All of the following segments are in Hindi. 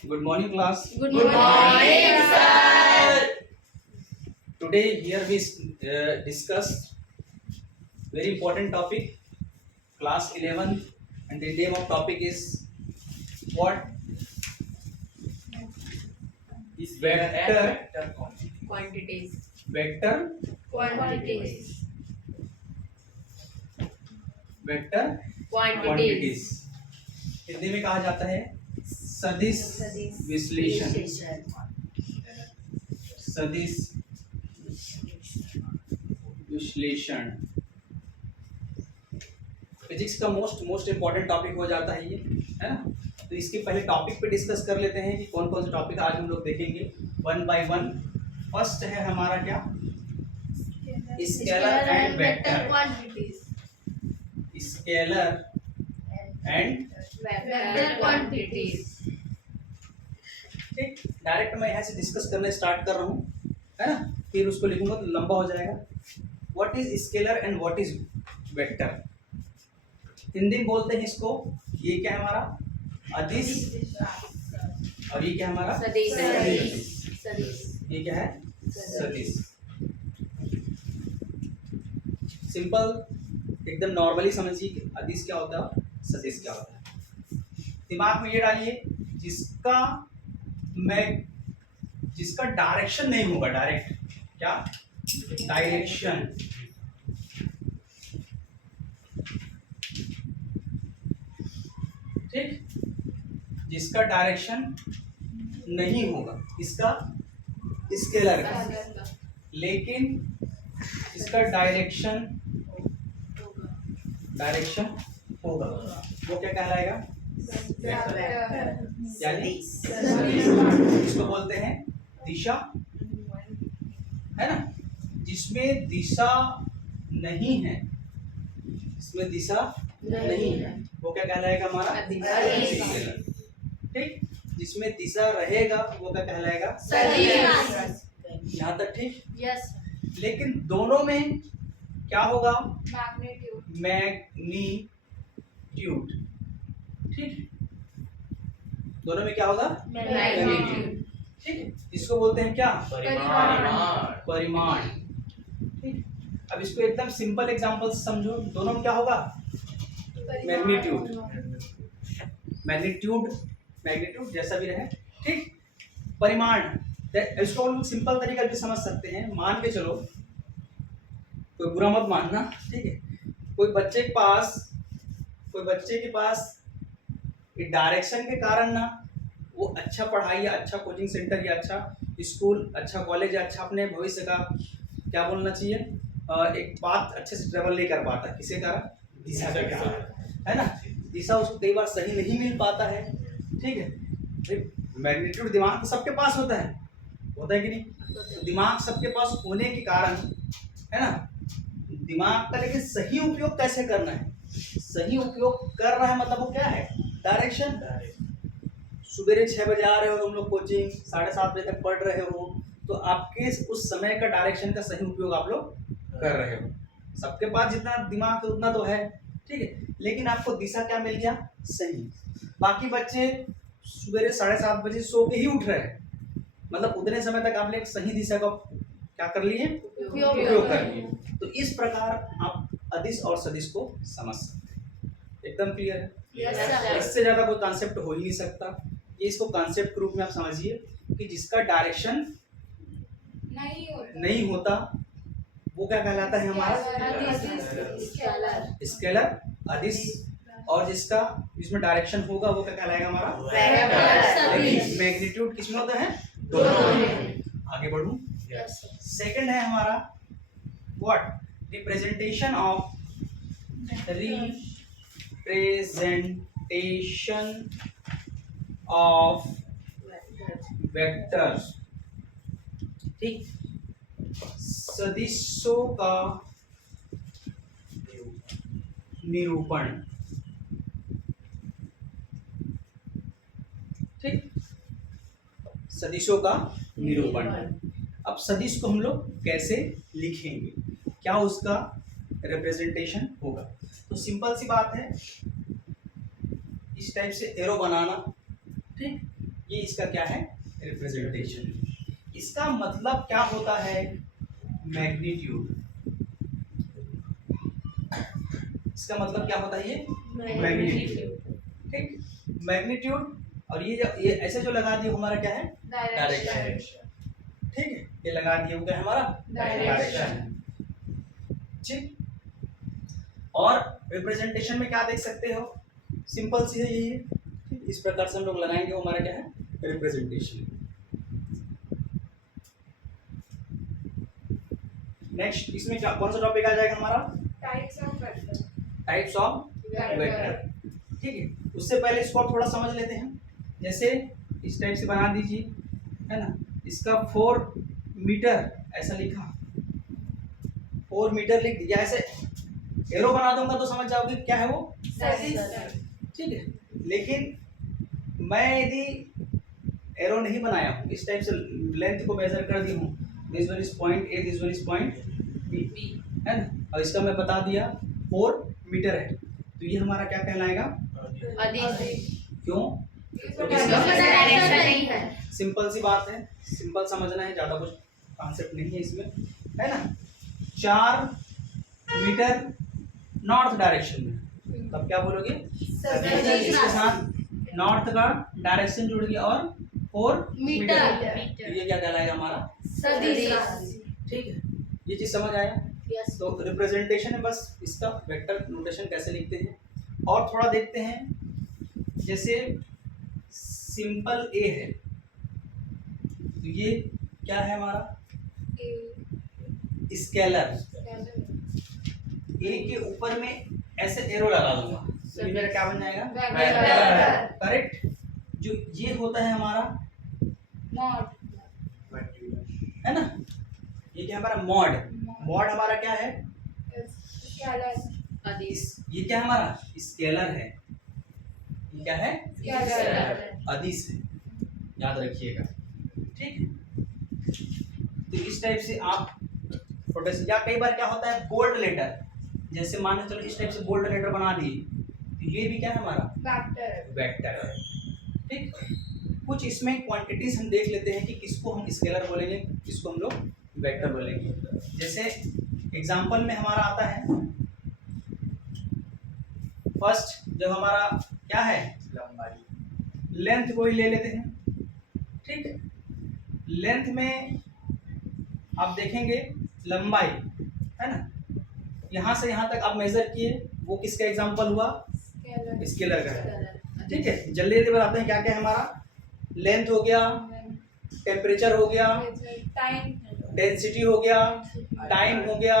Good morning, class. Good morning, sir. Today here we discuss very important topic, class 11, and the name of topic is what is vector Quantities. vector Quantities. vector Quantities. Hindi में कहा जाता है सदिश विश्लेषण। सदिश विश्लेषण फिजिक्स का मोस्ट इम्पोर्टेंट टॉपिक हो जाता है ये, है ना। तो इसके पहले टॉपिक पे डिस्कस कर लेते हैं कि कौन कौन से टॉपिक आज हम लोग देखेंगे वन बाय वन। फर्स्ट है हमारा क्या, scalar and vector quantities. Scalar and Vector quantities. ठीक, डायरेक्ट मैं यहाँ से डिस्कस करने स्टार्ट कर रहा हूँ, है ना। फिर उसको लिखूंगा तो लंबा हो जाएगा। What is scalar and what is vector, Hindi में बोलते हैं इसको। ये क्या है हमारा अदिश, और ये क्या है हमारा सदिश. ये क्या है सदिश। सिंपल एकदम नॉर्मली समझिए कि अदिश क्या होता है, सदिश क्या होता है। दिमाग में ये डालिए जिसका डायरेक्शन नहीं होगा, डायरेक्ट क्या डायरेक्शन, ठीक, जिसका डायरेक्शन नहीं होगा इसका स्केलर का, लेकिन इसका डायरेक्शन होगा वो क्या कहलाएगा, यानी इसको बोलते हैं दिशा, है ना। जिसमें दिशा नहीं है, इसमें दिशा नहीं है वो क्या कहलाएगा हमारा स्केलर, ठीक। जिसमें दिशा रहेगा वो क्या कहलाएगा सदिश. यहाँ तक ठीक। Yes. लेकिन दोनों में क्या होगा, Magnitude. मैग्नीट्यूड, ठीक, दोनों में क्या होगा Magnitude. ठीक है। इसको बोलते हैं क्या परिमाण. परिमाण, ठीक। अब इसको एकदम सिंपल एग्जांपल से समझो, दोनों में क्या होगा मैग्नीट्यूड, मैग्नीट्यूड जैसा भी रहे, ठीक। परिमाण, इसको हम सिंपल तरीका भी समझ सकते हैं। मान के चलो, कोई बुरा मत मानना, ठीक है। कोई बच्चे के पास डायरेक्शन के कारण ना वो अच्छा पढ़ाई या अच्छा कोचिंग सेंटर या अच्छा स्कूल, अच्छा कॉलेज या अच्छा अपने भविष्य का क्या बोलना चाहिए, एक बात अच्छे से ट्रेवल नहीं कर पाता, किसी कारण दिशा के कारण, है ना। दिशा उसको कई बार सही नहीं मिल पाता है, ठीक है। मैग्नीट्यूड दिमाग तो सबके पास होता है कि नहीं, तो दिमाग सबके पास होने के कारण, है ना, दिमाग का लेकिन सही उपयोग कैसे करना है, सही उपयोग कर रहा है मतलब वो क्या है डायरेक्शन। सुबह 6 बजे आ रहे हो तुम लोग कोचिंग, 7:30 बजे तक पढ़ रहे हो, तो आपके उस समय का डायरेक्शन का सही उपयोग आप लोग कर रहे हो। सबके पास जितना दिमाग उतना तो है, ठीक है, लेकिन आपको दिशा क्या मिल गया सही। बाकी बच्चे सुबह 7:30 बजे सो के ही उठ रहे हैं, मतलब उतने समय तक आपने एक सही दिशा का क्या कर लिए, उपयोग कर लिए। तो इस प्रकार आप अदिश और सदिश को समझ सकते हैं। एकदम क्लियर है। Yes, sir. इससे ज्यादा कोई कॉन्सेप्ट हो ही नहीं सकता। ये इसको कॉन्सेप्ट के रूप में आप समझिए कि जिसका डायरेक्शन नहीं होता वो क्या कहलाता है हमारा स्केलर अदिश, और जिसमें डायरेक्शन होगा वो क्या कहलाएगा हमारा। लेकिन मैग्नीट्यूड किसमें होता है, दोनों में। आगे बढ़ूं, सेकंड है हमारा व्हाट, रिप्रेजेंटेशन ऑफ वेक्टर्स, ठीक। सदिशों का निरूपण, ठीक, सदिशों का निरूपण। अब सदिश को हम लोग कैसे लिखेंगे, क्या उसका रिप्रेजेंटेशन होगा, तो सिंपल सी बात है, इस टाइप से एरो बनाना, ठीक, ये इसका क्या है, रिप्रेजेंटेशन। इसका मतलब क्या होता है, मैग्नीट्यूड। इसका मतलब क्या होता है, ये मैग्नीट्यूड। ठीक, मैग्नीट्यूड। और ये ऐसे जो लगा दिए हमारा क्या है, डायरेक्शन। ठीक है, ये लगा दिए वो क्या है, हमारा डायरेक्शन। ठीक, और रिप्रेजेंटेशन में क्या देख सकते हो, सिंपल सी है ये। ठीक, इस प्रकार से हम लोग लगाएंगे, वो हमारा क्या है, रिप्रेजेंटेशन। नेक्स्ट इसमें क्या, कौन सा टॉपिक आ जाएगा हमारा, types of vector. Types of vector. ठीक है, उससे पहले इसको और थोड़ा समझ लेते हैं। जैसे इस टाइप से बना दीजिए, है ना, इसका 4 मीटर ऐसा लिखा, 4 मीटर लिख दिया, ऐसे एरो बना दूंगा तो समझ जाओगे क्या है वो, सदिश। ठीक है। लेकिन मैं यदि एरो नहीं बनाया हूँ, इस टाइप से लेंथ को मेजर कर दी हूँ, this one is point A, this one is point B, है ना, और इसका मैं बता दिया 4 मीटर है, तो ये हमारा क्या कहलाएगा, अदिश। क्यों, डायरेक्शन नहीं है। सिंपल सी बात है, सिंपल समझना है, ज़्यादा कुछ कॉन्सेप्ट नहीं है इसमें, है ना। 4 मीटर नॉर्थ डायरेक्शन में, तब क्या बोलोगे, इसके साथ नॉर्थ का डायरेक्शन जुड़ गया और 4 मीटर, तो ये क्या कहलाएगा हमारा, सदिश। ठीक है। ये चीज़ समझ आया। तो रिप्रेजेंटेशन है बस, इसका वेक्टर नोटेशन कैसे लिखते हैं। और थोड़ा देखते हैं, जैसे सिंपल ए है, तो ये क्या है हमारा, स्केलर। ए के ऊपर में ऐसे एरो लगा दूंगा, तो ये मेरा क्या बन जाएगा, वेक्टर। करेक्ट। जो ये होता है हमारा, है ना, ये क्या हमारा मॉड, मॉड हमारा क्या है, ये क्या है हमारा, स्केलर है, ये क्या है, अदिश है, याद रखिएगा। ठीक है, तो इस टाइप से आप प्रोटेक्शन, या कई बार क्या होता है बोल्ड लेटर, जैसे मान लो चलो इस टाइप से बोल्ड लेटर बना दिए, तो ये भी क्या है हमारा, वेक्टर है। ठीक, कुछ इसमें क्वांटिटीज हम देख लेते हैं कि किसको हम स्केलर बोलेंगे, किसको हम लोग वेक्टर बोलेंगे। जैसे एग्जांपल में हमारा आता है, फर्स्ट जब हमारा क्या है, लेंथ को ही ले लेते हैं। ठीक, लेंथ में आप देखेंगे लंबाई, है ना, यहाँ से यहाँ तक आप मेजर किए, वो किसका एग्जांपल हुआ, स्केलर का है। ठीक है, जल्दी जल्दी बताते हैं क्या क्या है हमारा, लेंथ हो गया, टेम्परेचर हो गया, डेंसिटी हो गया, टाइम हो गया,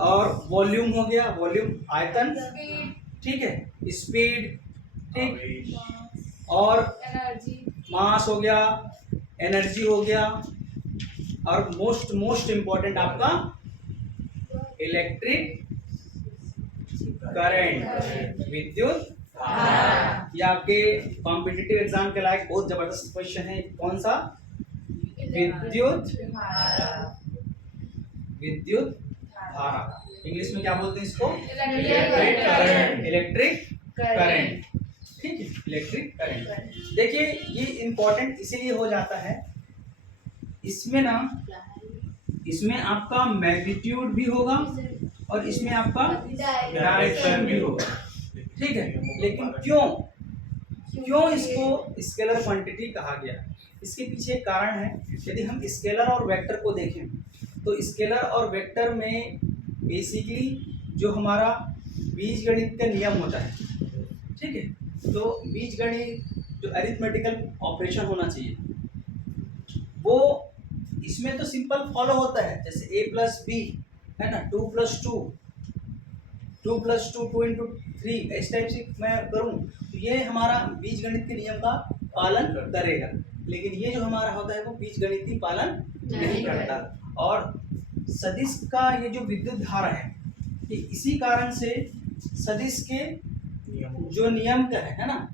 और वॉल्यूम हो गया, वॉल्यूम आयतन, ठीक है, स्पीड, ठीक, और मास हो गया, एनर्जी हो गया, और मोस्ट इम्पोर्टेंट आपका इलेक्ट्रिक करंट, विद्युत धारा। ये आपके कॉम्पिटिटिव एग्जाम के लायक बहुत जबरदस्त क्वेश्चन है। कौन सा, विद्युत धारा, इंग्लिश में क्या बोलते हैं इसको, इलेक्ट्रिक करंट। ठीक है, इलेक्ट्रिक करंट। देखिए ये इंपॉर्टेंट इसीलिए हो जाता है, इसमें ना, इसमें आपका मैग्नीट्यूड भी होगा और इसमें आपका डायरेक्शन भी होगा। ठीक है, लेकिन क्यों इसको स्केलर क्वांटिटी कहा गया, इसके पीछे एक कारण है। यदि हम स्केलर और वेक्टर को देखें, तो स्केलर और वेक्टर में बेसिकली जो हमारा बीजगणित का नियम होता है, ठीक है, तो बीजगणित जो अरिथमेटिकल ऑपरेशन होना चाहिए, वो इसमें तो सिंपल फॉलो होता है, जैसे a+b है ना, 2+2 2 into 3, इस टाइप से मैं करूं तो ये हमारा बीजगणित के नियम का पालन करेगा। लेकिन ये जो हमारा होता है वो बीजगणितीय पालन नहीं करता। और सदिश का ये जो विद्युत धारा है, ये इसी कारण से सदिश के जो नियम का है ना,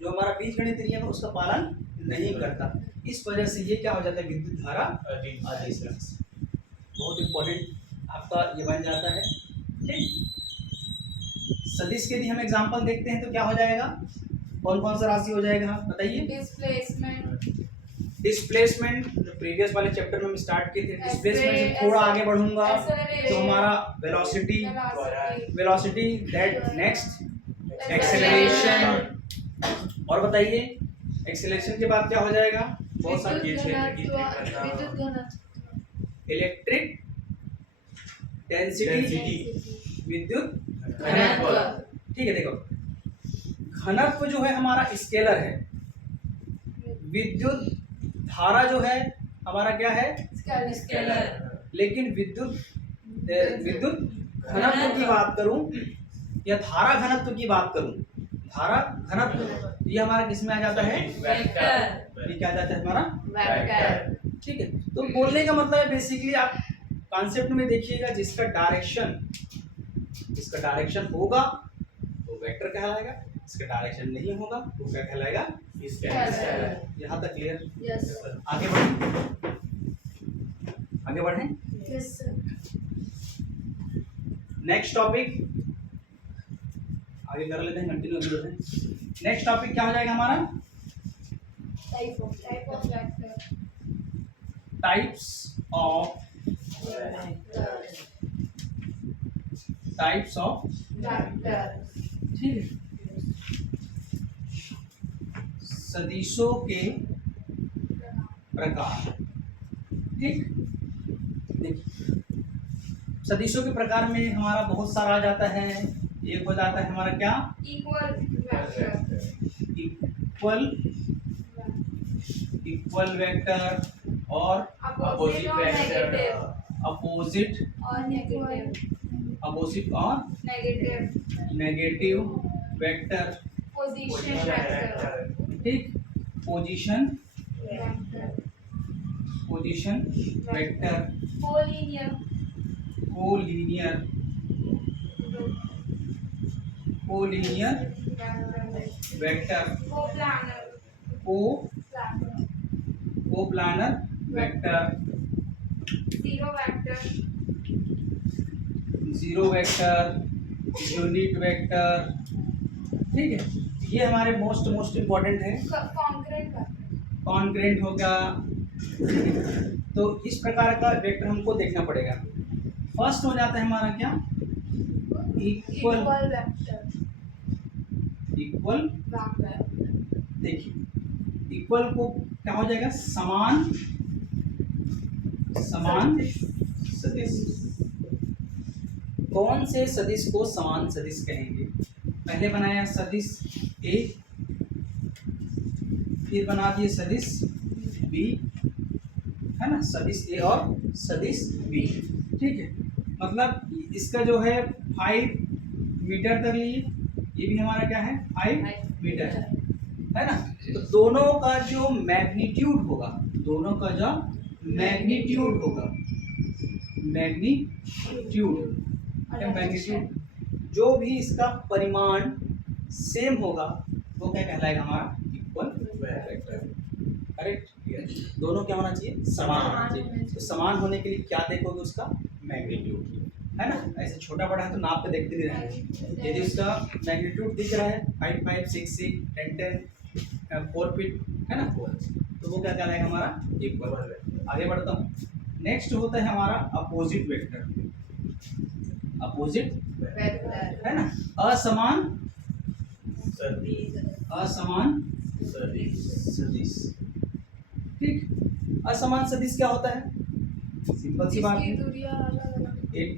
जो हमारा बीजगणितीय नियम है उसका पालन नहीं करता। इस वजह से ये क्या हो जाता है, विद्युत धारा अदिश। बहुत इम्पोर्टेंट आपका ये बन जाता है। ठीक, सदिश के यदि हम एग्जांपल देखते हैं तो क्या हो जाएगा, कौन कौन सा राशि हो जाएगा बताइए? डिस्प्लेसमेंट, डिस्प्लेसमेंट जो प्रीवियस वाले चैप्टर में हम स्टार्ट किए थे, डिस्प्लेसमेंट से थोड़ा आगे बढ़ूंगा तो हमारा velocity, velocity that next acceleration, और बताइए एक्सेलरेशन के बाद क्या हो जाएगा? बहुत सारे विद्युत घनत्व, इलेक्ट्रिक डेंसिटी, विद्युत घनत्व, ठीक है। देखो घनत्व जो है हमारा स्केलर है, विद्युत धारा जो है हमारा क्या है? स्केलर, लेकिन विद्युत घनत्व की बात करूं या धारा घनत्व की बात करूं, धारा घनत्व ये हमारा किस में आ जाता है? वेक्टर, ये क्या आ जाता है हमारा? वेक्टर, ठीक है। तो बोलने का मतलब है बेसिकली आप कॉन्सेप्ट में देखिएगा, जिसका डायरेक्शन होगा वो वेक्टर कहलाएगा, इसका डायरेक्शन नहीं होगा वो क्या कहलाएगा? स्केलर। यहाँ तक क्लियर? यस आगे बढ़ें, आगे बढ़ें। यस सर, नेक्स्ट टॉपिक आगे कर लेते हैं, कंटिन्यू अभी बढ़ें। नेक्स्ट टॉपिक क्या हो जाएगा हमारा? Type of vector, types of vector, ठीक है, सदिशों के प्रकार। ठीक, देखिए सदिशों के प्रकार में हमारा बहुत सारा आ जाता है। एक हो जाता है हमारा क्या? Equal vector, equal, equal vector और अपोजिट और नेगेटिव, अपोजिट, और नेगेटिव, अपोजिट और negative, negative vector. Position vector, ठीक, position, vector, position vector, collinear, collinear, collinear vector, coplanar, coplanar vector, zero vector, zero vector, unit vector. ठीक है, ये हमारे मोस्ट इम्पोर्टेंट है। कॉन्करेंट वेक्टर, कॉन्ग्रेंट होगा। तो इस प्रकार का वेक्टर हमको देखना पड़ेगा। फर्स्ट हो जाता है हमारा क्या? Equal, equal vector, equal. Vector, देखिए इक्वल को क्या हो जाएगा? समान, समान सदिश। कौन से सदिश को समान सदिश कहेंगे? पहले बनाया सदिश ए, फिर बना दिए सदिश बी, है ना, सदिश ए और सदिश बी। ठीक है, मतलब इसका जो है 5 मीटर तक लिए, ये भी हमारा क्या है? 5 मीटर है ना। तो दोनों का जो मैग्नीट्यूड होगा, दोनों का जो मैग्नीट्यूड होगा, मैग्नीट्यूड या मैग्नीट्यूड, जो भी इसका परिमाण सेम होगा वो क्या कहलाएगा? हमारा इक्वल वेक्टर। करेक्ट, दोनों क्या होना चाहिए? समान होना चाहिए। तो समान होने के लिए क्या देखोगे? उसका मैग्नीट्यूड, है ना। ऐसे छोटा बड़ा है तो नाप पे देखते नहीं रहेंगे। यदि उसका मैग्नीट्यूड दिख रहा है 5 5 6 6 10 10 4 फीट, है ना, तो वो क्या कहलाएगा? हमारा इक्वल। आगे बढ़ता हूँ। नेक्स्ट होता है हमारा अपोजिट वेक्टर। अपोजिट वेक्टर, है ना, असमान, सदिश, असमान सदिश, सदिश। ठीक, असमान सदिश क्या होता है? सिंपल सी बात इसकी है, दूरियां अलग-अलग, एक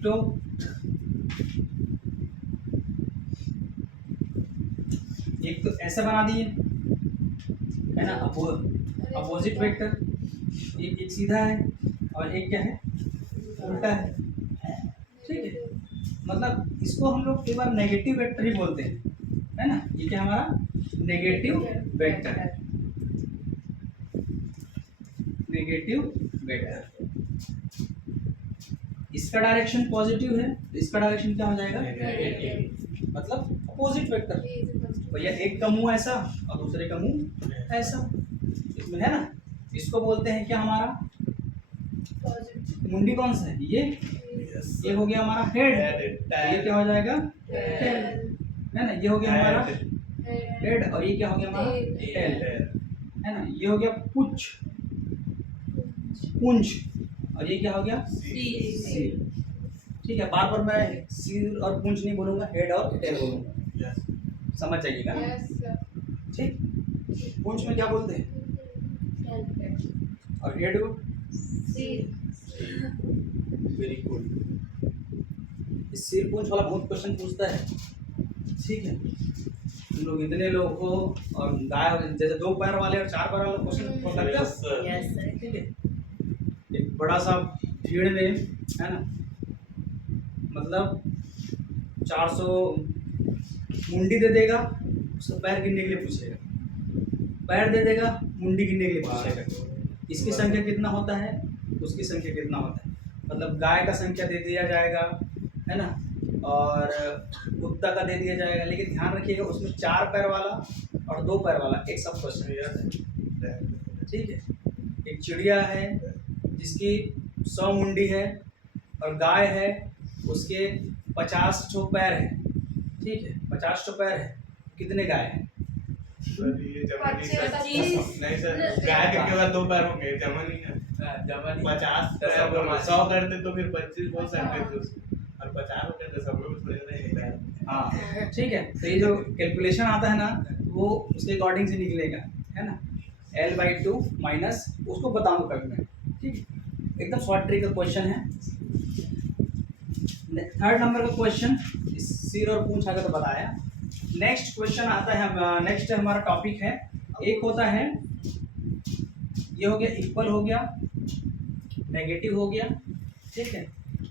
तो ऐसा बना दिए, है ना, अपोजिट वेक्टर। एक सीधा है और एक क्या है? उल्टा है। ठीक है, मतलब इसको हम लोग कई बार नेगेटिव वेक्टर ही बोलते हैं, है ना। ये क्या हमारा? Negative vector, negative vector. इसका डायरेक्शन पॉजिटिव है तो इसका डायरेक्शन क्या हो जाएगा? नेगेटिव, मतलब अपोजिट वेक्टर। भैया एक का मुंह ऐसा और दूसरे का मुंह ऐसा, इसमें है ना। इसको बोलते हैं क्या? हमारा मुंडी कौन सा है? ये हो गया हमारा हेड, ये क्या हो जाएगा? टेल, है ना। ये हो गया हमारा हेड, और ये क्या हो गया हमारा टेल, है ना। ये हो गया पुछ, पुंछ, और ये क्या हो गया सिर। ठीक है, बार बार मैं सिर और पुंछ नहीं बोलूंगा, हेड और टेल बोलूंगा, समझ जाइएगा ना। ठीक, पुंछ में क्या बोलते हैं और हेड को, वेरी गुड। सिर पुंछ वाला बहुत क्वेश्चन पूछता है। ठीक है, तुम लोग इतने लोग हो और गाय जैसे 2 पैर वाले और 4 पैर वाले क्वेश्चन करते हो। Yes sir. ठीक है, एक बड़ा सा भीड़ में, है ना, मतलब 400 मुंडी दे देगा, उसको पैर गिनने के लिए पूछेगा, पैर दे देगा, मुंडी गिनने के लिए पूछेगा, इसकी संख्या कितना होता है, उसकी संख्या कितना होता है, मतलब गाय का संख्या दे दिया जाएगा, है ना, और कुत्ता का दे दिया जाएगा, लेकिन ध्यान रखिएगा उसमें 4 पैर वाला और 2 पैर वाला एक सब क्वेश्चन। ठीक है, एक चिड़िया है जिसकी 100 मुंडी है और गाय है उसके 50 ठो पैर है। ठीक है, 50 ठो पैर है, कितने गाय हैं? सर ये जर्मनी सर, 25 नहीं सर, गाय के केवल 2 पैर होंगे, जर्मनी है। 50 100 करते तो फिर 25 बोल सकते थे उसको, और 50 होते तो सब लोग थोड़े नहीं। हाँ ठीक है, तो ये जो कैलकुलेशन आता है ना वो उसके अकॉर्डिंग से निकलेगा, है ना, L/2 माइनस उसको बताऊंगा कभी मैं। ठीक है, एकदम शॉर्ट ट्रिक का क्वेश्चन है। 3rd नंबर का क्वेश्चन, सिर और पूंछ आगे तो बताया। नेक्स्ट क्वेश्चन आता है, नेक्स्ट हमारा टॉपिक है, एक होता है, ये हो गया इक्वल हो गया, नेगेटिव हो गया। ठीक है,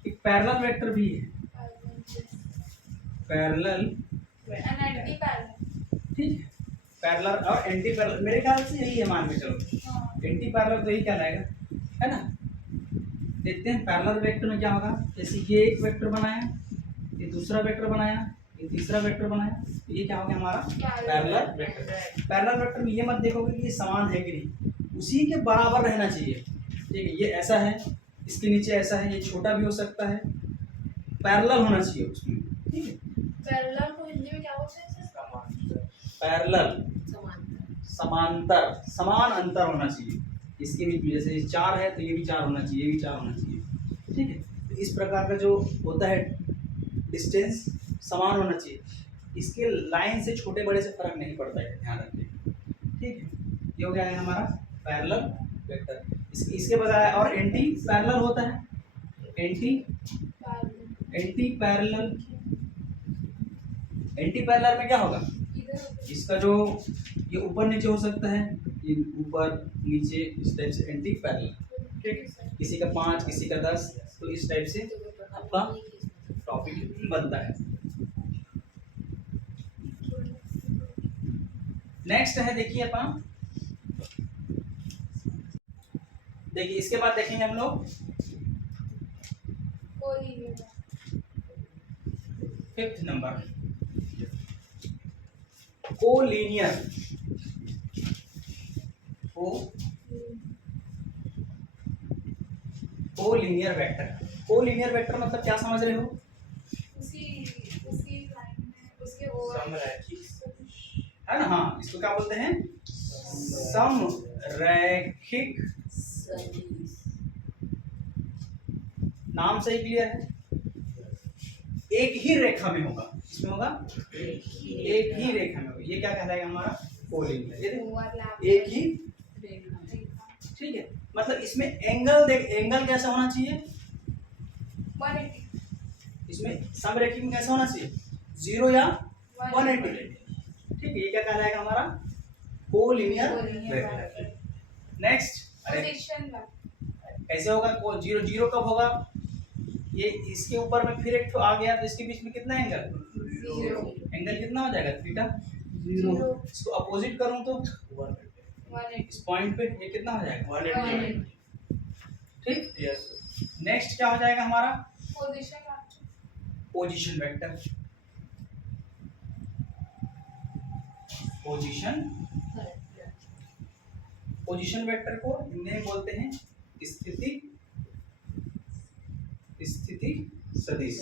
एक पैरेलल वेक्टर भी है, पैरेलल, ठीक है, पैरेलल और एंटी पैरेलल, मेरे ख्याल से यही है, मान के चलो एंटी पैरेलल तो यही कहलाएगा, है ना। देखते हैं पैरेलल वेक्टर में क्या होगा। जैसे ये एक वेक्टर बनाया, ये दूसरा वेक्टर बनाया, ये तीसरा वेक्टर बनाया, तो ये क्या हो गया हमारा पैरेलल वेक्टर। पैरेलल वेक्टर में ये मत देखोगे कि ये समान है कि नहीं, उसी के बराबर रहना चाहिए। ठीक है, ये ऐसा है, इसके नीचे ऐसा है, ये छोटा भी हो सकता है, पैरेलल होना चाहिए उसमें। ठीक है, पैरेलल को हिंदी में क्या बोलते हैं सर? पैरेलल, समांतर, समान अंतर होना चाहिए इसके बीच में। जैसे 4 है तो ये भी 4 होना चाहिए, ये भी 4 होना चाहिए। ठीक है, तो इस प्रकार का जो होता है डिस्टेंस समान होना चाहिए, इसके लाइन से छोटे बड़े से फर्क नहीं पड़ता है, ध्यान रखिए। ठीक है, ये हो गया है हमारा पैरेलल वेक्टर। इसके बजाय और एंटी पैरेलल होता है, एंटी पैरेलल में क्या होगा, इसका जो ये ऊपर नीचे हो सकता है, ये ऊपर नीचे इस टाइप से एंटी पैरेलल। ठीक, किसी का 5 किसी का 10, तो इस टाइप से आपका टॉपिक बनता है। नेक्स्ट है, देखिए अपन, देखिए इसके बाद देखेंगे हम लोग 5th number, collinear. Collinear vector, collinear vector मतलब क्या समझ रहे हो? उसी लाइन में उसके ओवर है ना, हाँ, इसको क्या बोलते हैं, समरैखिक। नाम से ही क्लियर है, एक ही रेखा में होगा, इसमें होगा एक ही रेखा में होगा, ये क्या कहलाएगा हमारा कोलिनियर। ये देखो एक ही, ठीक है, मतलब इसमें एंगल देख, एंगल कैसा होना चाहिए, 180, इसमें समरेखिक में कैसा होना चाहिए, 0 या 180। ठीक है, ये क्या कहलाएगा हमारा कोलिनियर वेक्टर। नेक्स्ट, पोजीशन कैसे होगा, 0 कब होगा, ये इसके ऊपर में फिर एक आ गया तो इसके बीच में कितना एंगल, 0, एंगल कितना हो जाएगा, थीटा 0। इसको अपोजिट करूं तो 180, इस पॉइंट पे ये कितना हो जाएगा, 180, ठीक। यस नेक्स्ट क्या हो जाएगा हमारा position position vector. Position vector को हिंदी में बोलते हैं स्थिति सदिश।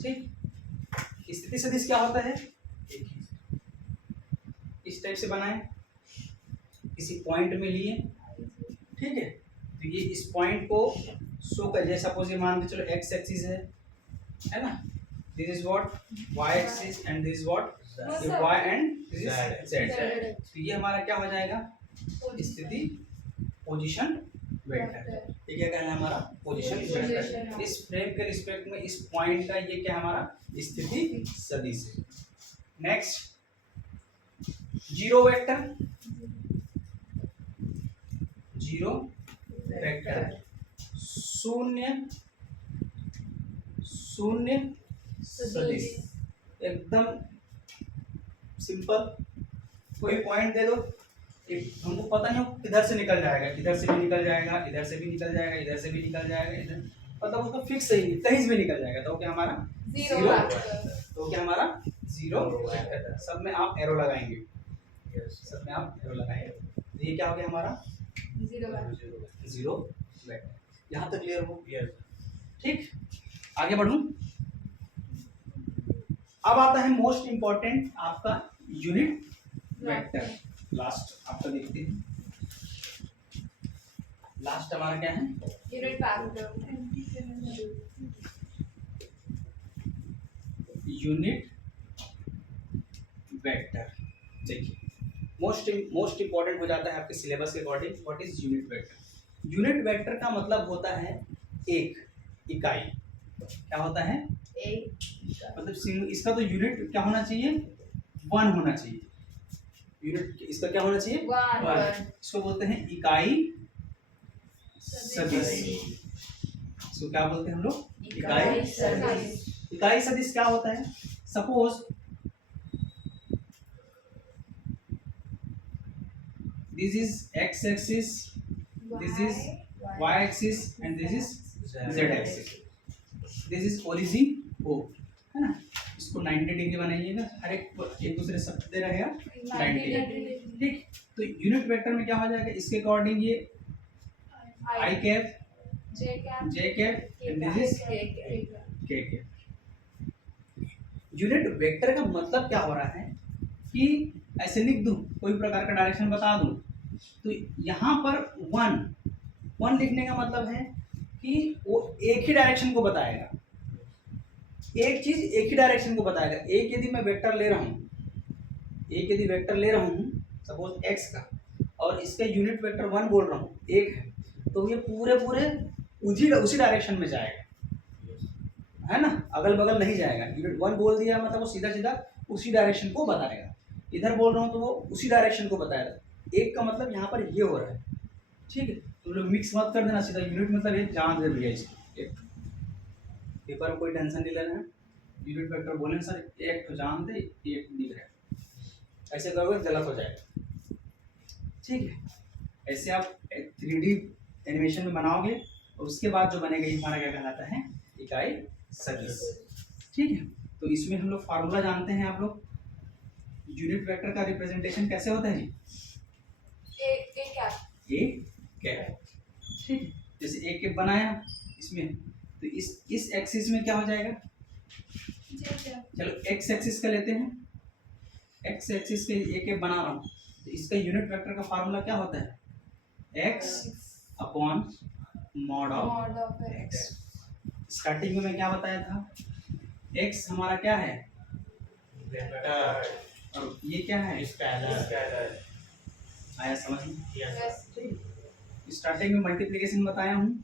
ठीक, स्थिति सदिश क्या होता है, देखिए टाइप से बनाए, किसी पॉइंट में लिए, ठीक है। तो ये इस पॉइंट को शो कर, जैसे सपोज ये मान के चलो एक्स एक्सिस है ना, this is what Y axis and this is what Y and this is Z. तो ये हमारा क्या हो जाएगा, स्थिति पोजीशन वेक्टर। ये क्या कहना है हमारा पोजीशन वेक्टर। इस फ्रेम के रिस्पेक्ट में इस पॉइंट का ये क्या हमारा स्थिति सदिश है। Next zero vector, zero vector शून्य शून्य सदिश। एकदम सिंपल, कोई पॉइंट दे दो, एक हमको पता नहीं हो किधर से निकल जाएगा, इधर से भी निकल जाएगा, इधर से भी निकल जाएगा, इधर से भी निकल जाएगा, इधर मतलब उसको फिक्स ही नहीं, कहीं से भी निकल जाएगा। तो क्या हमारा जीरो तो क्या हमारा जीरो वेक्टर। सब में आप एरो लगाएंगे, सब में आप एरो लगाएंगे। तो ये क्या हो गया हमारा जीरो वेक्टर। यहाँ तक क्लियर हो? ठीक, आगे बढ़ूं। अब आता है मोस्ट इंपॉर्टेंट आपका यूनिट वेक्टर। लास्ट आपका देखते हैं, लास्ट हमारा क्या है, यूनिट यूनिट वेक्टर। देखिए मोस्ट इंपॉर्टेंट हो जाता है आपके सिलेबस के according. What is unit vector? Unit vector का मतलब होता है एक इकाई। क्या होता है? मतलब इसका तो यूनिट क्या होना चाहिए, 1 होना चाहिए। यूनिट इसका क्या होना चाहिए, 1। इसको बोलते हैं इकाई सदिश। इसको क्या बोलते हैं हम लोग, इकाई सदिश। इकाई सदिश क्या होता है, suppose this is x axis, this is y axis and this is z axis। this is origin O, है ना। इसको 90 डिग्री बनाइएगा, हर एक दूसरे शब्द दे रहेगा 90 डिग्री, ठीक। तो यूनिट वेक्टर में क्या हो जाएगा, इसके अकॉर्डिंग ये i cap, j cap and this is k cap. Unit vector का मतलब क्या हो रहा है कि ऐसे लिख दूं, कोई प्रकार का डायरेक्शन बता दूं, तो यहाँ पर 1 लिखने का मतलब है कि वो एक ही डायरेक्शन को बताएगा, एक चीज एक ही डायरेक्शन को बताएगा। एक यदि मैं वेक्टर ले रहा हूँ, एक यदि वेक्टर ले रहा हूँ सपोज x का, और इसका यूनिट वेक्टर 1 बोल रहा हूँ, 1 है, तो ये पूरे उसी डायरेक्शन में जाएगा, है ना, अगल बगल नहीं जाएगा। यूनिट 1 बोल दिया मतलब वो सीधा सीधा उसी डायरेक्शन को बताएगा। इधर बोल रहा हूँ तो वो उसी डायरेक्शन को बताएगा। एक का मतलब यहाँ पर ये हो रहा है, ठीक है। तो लोग मिक्स मत कर देना, सीधा यूनिट मतलब एक जान दे भैया इसको। एक पेपर में कोई टेंशन नहीं लेना है, यूनिट वेक्टर बोले सर एक तो जान दे, एक दिख रहा है, ऐसे करोगे गलत हो जाएगा, ठीक है। ऐसे आप 3D एनिमेशन में बनाओगे और उसके बाद जो बनेगा ये हमारा क्या कहलाता है, इकाई सदिश, ठीक है। तो इसमें हम लोग फार्मूला जानते हैं, आप लोग यूनिट वेक्टर का रिप्रेजेंटेशन कैसे होता है जी, ए कैप, ठीक है। जैसे ए कैप बनाया इसमें, तो इस एक्सिस में क्या हो जाएगा, चलो एक्स एक्सिस का लेते हैं, एक्स एक्सिस के ए कैप बना रहा हूँ, तो इसका यूनिट वेक्टर का फार्मूला क्या होता है, x upon mod of x. Starting में मैं क्या बताया था, एक्स हमारा क्या है, और ये क्या है, स्केलर। आया समझ में? स्टार्टिंग में मल्टीप्लिकेशन बताया हूँ,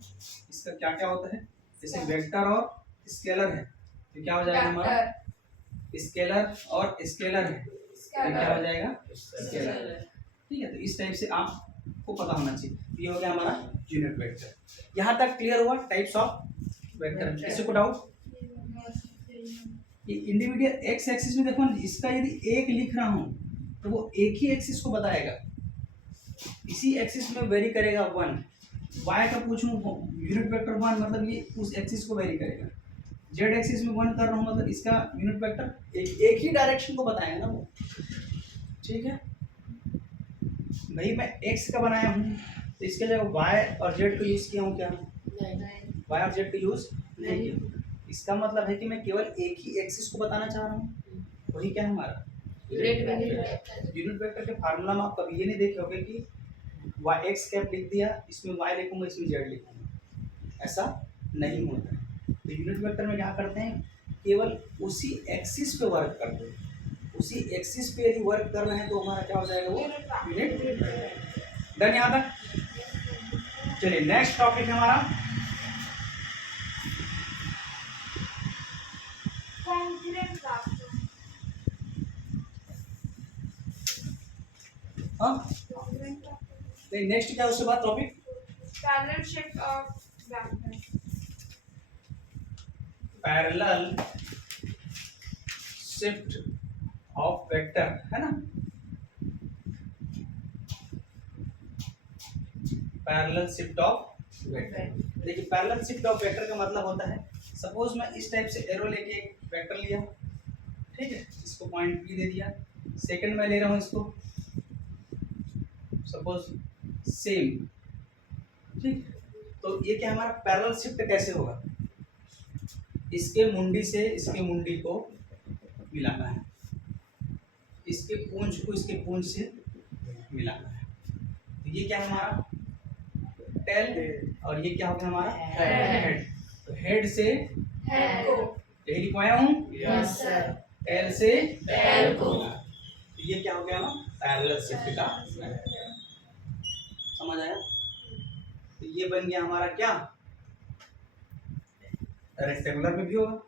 इसका क्या क्या होता है, जैसे वेक्टर और स्केलर है तो क्या हो जाएगा हमारा, स्केलर और स्केलर है तो क्या हो जाएगा, स्केलर, ठीक है। तो इस टाइप से आपको पता होना चाहिए। ये हो गया हमारा यूनिट वेक्टर। यहाँ तक क्लियर हुआ टाइप्स ऑफ वेक्टर। किसी को डाउट? ये इंडिविजुअल एक्स एक्सिस में देखो, इसका यदि एक लिख रहा हूँ तो वो एक ही एक्सिस को बताएगा, इसी एक्सिस में वेरी करेगा 1। वाई का पूछूं यूनिट वेक्टर 1 मतलब ये उस एक्सिस को वेरी करेगा। जेड एक्सिस में 1 कर रहा हूँ मतलब इसका यूनिट वेक्टर एक ही डायरेक्शन को बताएगा ना वो, ठीक है भाई। मैं एक्स का बनाया हूँ तो इसके लिए वाई और जेड को यूज़ किया हूँ, क्या वाई और जेड को यूज़ नहीं किया। इसका मतलब है कि मैं केवल एक ही एक्सिस को बताना चाह रहा हूँ, वही क्या है हमारा यूनिट वेक्टर के फार्मूला में आप कभी ये नहीं देखे होगे कि वाई एक्स कैप लिख दिया, इसमें वाई लिखूंगा, इसमें जेड लिखूंगा, ऐसा नहीं होता है। तो यूनिट वेक्टर में क्या करते हैं, केवल उसी एक्सिस पे वर्क करते हैं। उसी एक्सिस पे यदि वर्क कर रहे हैं तो हमारा क्या हो जाएगा, वो यूनिट। डन यहाँ तक। चलिए नेक्स्ट टॉपिक है हमारा कॉन्ग्रुएंट लाफ्टर। हाँ कॉन्ग्रुएंट लाफ्टर, नहीं, नेक्स्ट क्या है उसके बाद topic, parallel shift of vector. Parallel shift of vector, है ना। Parallel shift of vector. देखिए पैरेलल शिफ्ट ऑफ वेक्टर का मतलब होता है, सपोज मैं इस टाइप से एरो लेके एक वेक्टर लिया, ठीक है, इसको पॉइंट P दे दिया। सेकंड मैं ले रहा हूँ इसको सपोज सेम, ठीक। तो ये क्या हमारा पैरेलल शिफ्ट कैसे होगा, इसके मुंडी से इसके मुंडी को मिलाना है, इसके पूंछ को इसके पूंछ से मिलाना है। तो ये क्या है हमारा टेल, और ये क्या हो गया हमारा हेड। तो हेड से हेड को, यही लिखवाया हूँ, यस सर, टेल से टेल को। तो ये क्या हो गया ना पैरेलल शिफ्ट का, समझ आया। तो ये बन गया हमारा क्या, रेक्टेंगुलर में भी होगा,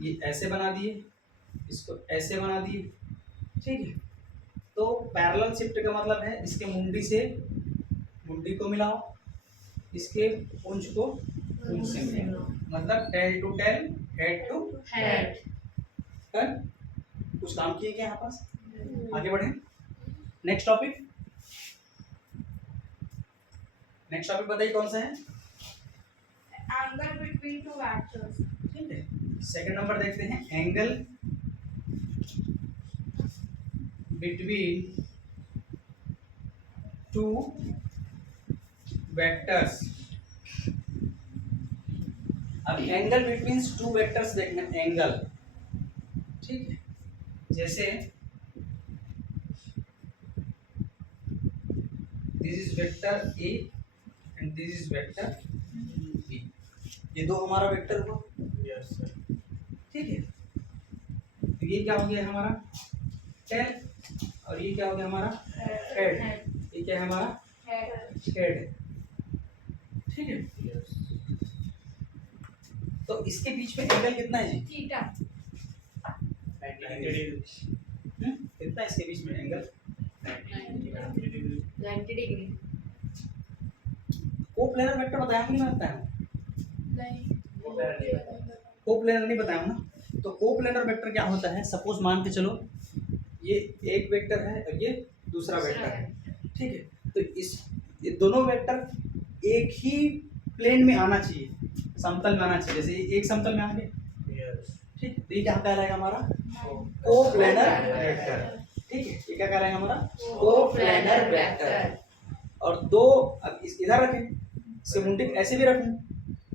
ये ऐसे बना दिए, इसको ऐसे बना दिए, ठीक है। तो पैरेलल शिफ्ट का मतलब है इसके मुंडी से मुंडी को मिलाओ, इसके पूंछ को पूंछ से मिलाओ, मतलब tail to tail, head to head. Done. कुछ काम किए क्या यहाँ पास, आगे बढ़े। नेक्स्ट टॉपिक, नेक्स्ट टॉपिक बताइए कौन सा है, एंगल बिटवीन टू वेक्टर्स। ठीक है। सेकंड नंबर देखते हैं, एंगल बिटवीन टू वेक्टर्स। अब एंगल बिटवीन टू वेक्टर्स देखना, एंगल, ठीक है। जैसे this is vector A and this is vector B, ये दो हमारा वेक्टर हुआ, यस सर, ठीक है। तो ये क्या हो गया हमारा टेल, और ये क्या हो गया हमारा हेड, ये क्या है हमारा हेड, ठीक है। यस तो इसके बीच में एंगल कितना है जी, थीटा। 90 डिग्री, कितना है इसके बीच में एंगल, 90 डिग्री। कोप्लेनर वेक्टर बताया हूं, नहीं बताया हूं, नहीं, कोप्लेनर नहीं बताया हूं ना। तो कोप्लेनर वेक्टर क्या होता है, सपोज मान के चलो ये एक वेक्टर है और ये दूसरा वेक्टर है, ठीक है। तो इस ये दोनों वेक्टर एक ही प्लेन में आना चाहिए, समतल में आना चाहिए। जैसे ये एक समतल में आ गए, यस ठीक है, तो ये क्या कहलाएगा हमारा कोप्लेनर वेक्टर, ठीक है। ये क्या कहलाएगा हमारा कोप्लेनर वेक्टर। और दो, अब इधर रखें, इसके मुंडी ऐसे भी रखूं,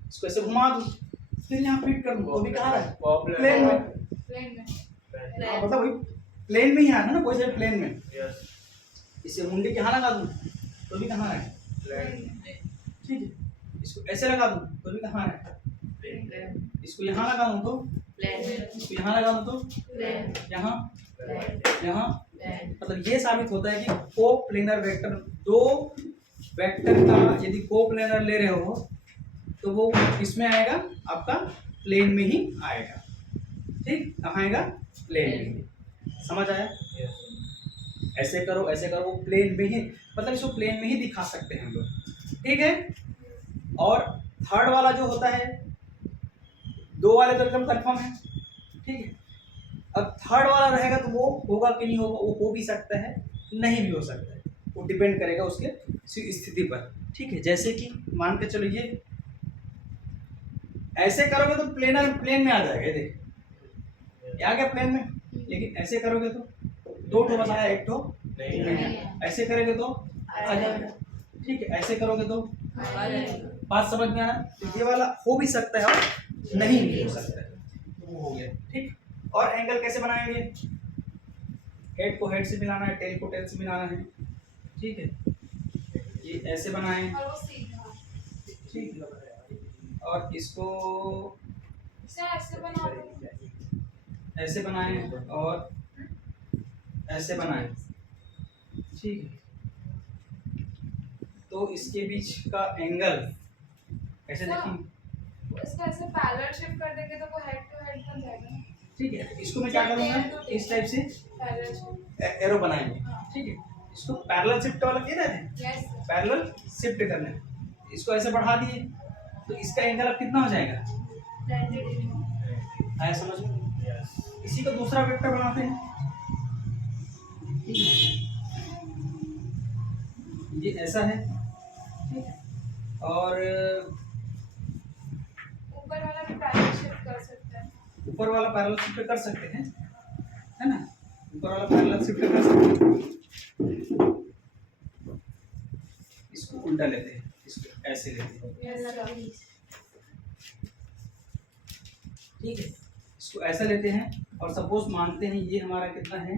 इसको ऐसे घुमा दूं, फिर यहाँ फिट कर दूं, तो भी कहाँ रहा, प्लेन में। प्लेन में। हाँ मतलब वही प्लेन में ही आना ना, कोई से प्लेन में। यस इसे मुंडी के यहाँ लगा दूं तो भी कहाँ रहे, प्लेन ठीक है। इसको ऐसे लगा दूं तो भी कहाँ रहे, इसको यहाँ लगा दूं तो, इसको यहाँ लगा दूं तो यहाँ, यहाँ, मतलब ये साबित होता है कि कोप्लेनर वेक्टर, दो वेक्टर का यदि कोप्लेनर ले रहे हो तो वो किसमें आएगा, आपका प्लेन में ही आएगा, ठीक। कहाँ आएगा, प्लेन में। समझ आया, यस ऐसे करो ऐसे करो, वो प्लेन में ही, मतलब इसको प्लेन में ही दिखा सकते हैं हम लोग, ठीक है। और थर्ड वाला जो होता है, दो वाले तो एकदम कंफर्म है, ठीक है। अब थर्ड वाला रहेगा तो वो होगा कि नहीं होगा, वो हो भी सकता है नहीं भी हो सकता है, वो डिपेंड करेगा उसके स्थिति पर, ठीक है। जैसे कि मान के चलो ये ऐसे करोगे तो प्लेन में आ जाएगा, ये देख ये आ गया प्लेन में, लेकिन ऐसे करोगे तो दो ठो बस आया, एक ठो नहीं ऐसे करोगे तो आ जाएगा, ठीक है। ऐसे करोगे तो बात समझ में आ रहा है। तो ये वाला हो भी सकता है और नहीं भी हो सकता है, तो वो हो गया, ठीक। और एंगल कैसे बनाएंगे, हेड को हेड से मिलाना है, टेल को टेल से मिलाना है, ठीक है। ये ऐसे बनाएं, और वो सीधा ठीक है। और इसको इसे ऐसे बना दो ऐसे बनाएं और ऐसे बनाएं, ठीक है। तो इसके बीच का एंगल ऐसे देखेंगे, इसको ऐसे पैरेलल शिफ्ट कर देंगे तो वो हेड टू हेड बन जाएगा। ठीक है। इसको मैं क्या करूँगा, इस टाइप से पैरेलल शिफ्ट, एरो बनाएंगे, हाँ। ठीक है। इसको पैरेलल शिफ्ट वाला कह रहे थे, यस पैरेलल शिफ्ट करना है। इसको ऐसे बढ़ा दिए तो इसका एंगल अब कितना हो जाएगा, 90 डिग्री। आया समझ में। इसी को दूसरा वेक्टर बनाते हैं, ये ऐसा है, ठीक है। और ऊपर वाला भी पैरेलल शिफ्ट कर सकते हैं। ऊपर वाला पैरेलल शिफ्ट कर सकते हैं, है ना, ऊपर वाला पैरेलल शिफ्ट कर सकते हैं। इसको उल्टा लेते हैं, इसको ऐसे लेते हैं, यस ठीक है। इसको ऐसा लेते हैं और सपोज मानते हैं ये हमारा कितना है,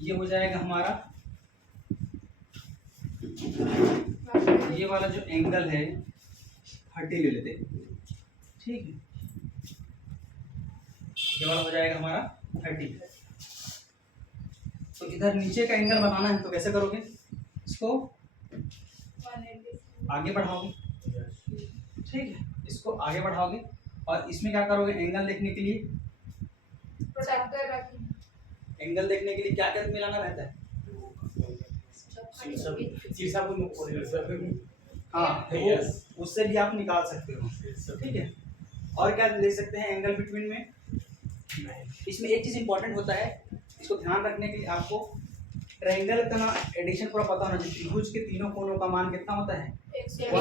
ये हो जाएगा हमारा, ये वाला जो एंगल है 30 ले लेते हैं, ठीक है। ये वाला हो जाएगा हमारा 30। तो इधर नीचे का एंगल बनाना है तो कैसे करोगे, इसको 180 आगे बढ़ाओगे, ठीक है। इसको आगे बढ़ाओगे और इसमें क्या करोगे, एंगल देखने के लिए, प्रोटेक्टर रखेंगे। एंगल देखने के लिए क्या क्या मिलाना रहता है, शीशा को हाँ, वो उससे भी आप निकाल सकते हो, ठीक है। और क्या ले सकते हैं एंगल बिटवीन में, इसमें एक चीज इंपॉर्टेंट होता है, इसको ध्यान रखने के लिए आपको ट्रायंगल का ना एडिशन पूरा पता होना चाहिए। त्रिभुज के तीनों कोनों का मान कितना होता है, 180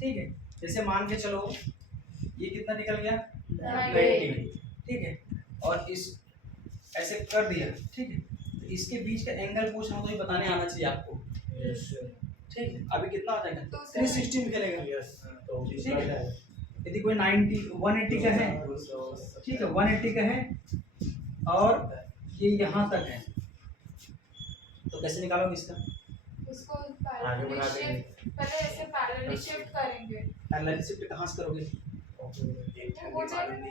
ठीक है। जैसे मान के चलो ये कितना निकल गया, 90, ठीक है। और इस ऐसे कर दिया, ठीक है। तो इसके बीच का एंगल पूछना तो ये बताने आना चाहिए आपको, ठीक है। अभी कितना हो जाएगा, 360 निकलेगा, ठीक है। यदि कोई 90 180 का है, ठीक है, 180 का है और ये यहाँ तक है, तो कैसे निकालोगे इसका, उसको आगे पैरेलल बढ़ा देंगे। शिफ्ट, पहले ऐसे पैरेलल शिफ्ट करेंगे पैरेलल शिफ्ट कहाँ से करोगे, हो जाएगा ना।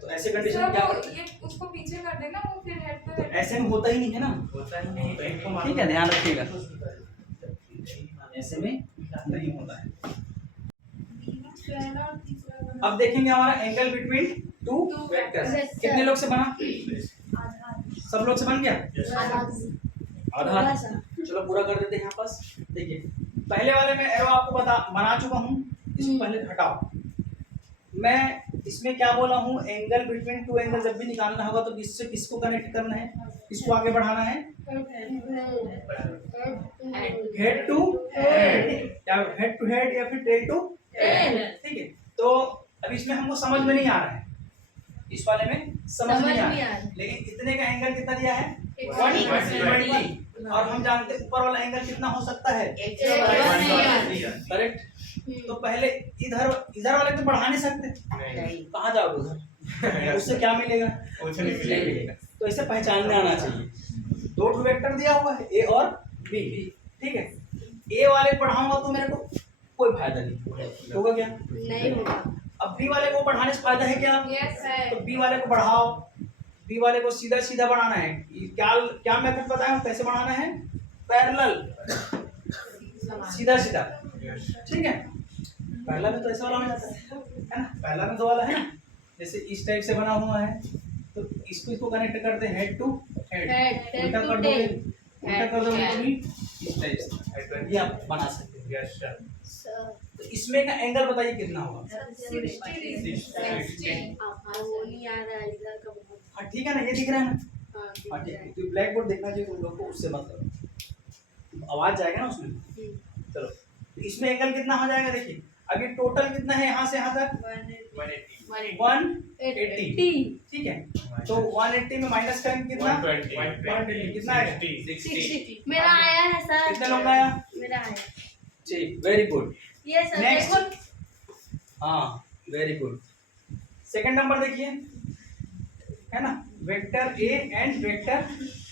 तो ऐसे कंडीशन सर में क्या वो करते हैं, ये उसको पीछे कर देना, वो फिर हेड टू तो हेड। ऐसे में होता ही नहीं है ना, ठीक है, ध्यान रखिएगा, ऐसे में नहीं होता है। पहला और तीसरा बना। अब देखेंगे हमारा angle between to Two vectors vectors. कितने लोग से बना, आधार सब लोग से बन गया, आधार आधा। चलो पूरा कर देते हैं यहाँ पास। देखिए पहले वाले में एरो आपको बना चुका हूँ, इसको पहले हटाओ। मैं इसमें क्या बोला हूँ, एंगल बिटवीन टू एंगल जब भी निकालना होगा तो किससे किसको कनेक्ट करना है, किसको आगे बढ़ाना है, हेड टू हेड, या हेड टू हेड या फिर टेल टू टेल, ठीक है। तो अभी इसमें हमको समझ में नहीं आ रहा है, इस वाले में समझ नहीं आ रहा है, लेकिन इतने का एंगल कितना दिया है, 120, और हम जानते हैं ऊपर वाला एंगल कितना हो सकता है, करेक्ट। तो पहले इधर इधर वाले तो बढ़ा नहीं सकते, कहाँ जाओगे उधर, उससे क्या मिलेगा, कुछ नहीं मिलेगा। तो इसे पहचानने आना चाहिए। दो ठो वेक्टर दिया हुआ है, ए और बी, ठीक है। ए वाले बढ़ाऊंगा तो मेरे को कोई फायदा नहीं होगा, क्या नहीं होगा। अब बी वाले को बढ़ाने से फायदा है क्या, यस है। तो बी वाले को बढ़ाओ, बी वाले को सीधा सीधा बढ़ाना है। ये क्या क्या मेथड बताया, कैसे बढ़ाना है, पैरेलल, सीधा सीधा, ठीक है। पहला में तो ऐसा वाला हो जाता है ना, पहला में तो वाला है ना, जैसे इस टाइप से बना हुआ है तो इसको कनेक्ट करते हैं हेड टू हेड, उल्टा कर दोगे, उल्टा कर दोगे तो भी इस टाइप से ये आप बना सकते हैं। तो इसमें का एंगल बताइए कितना होगा, 60 हाँ ठीक है ना, ये दिख रहा है ना, हाँ ठीक है। तो ब्लैक बोर्ड देखना चाहिए तुम लोग को, उससे मत करो, आवाज जाएगा ना उसमें। चलो तो इसमें एंगल कितना हो जाएगा, देखिए अभी टोटल कितना है यहाँ से यहाँ तक 180, ठीक है। तो 180 में माइनस करें कितना, 120 कितना आएगा, 60। मेरा आया है सर, कितने लोग का आया, मेरा आया। ठीक, वेरी गुड। ये सर Next. देखो, हाँ वेरी गुड, सेकंड नंबर देखिए, है ना, vector A and vector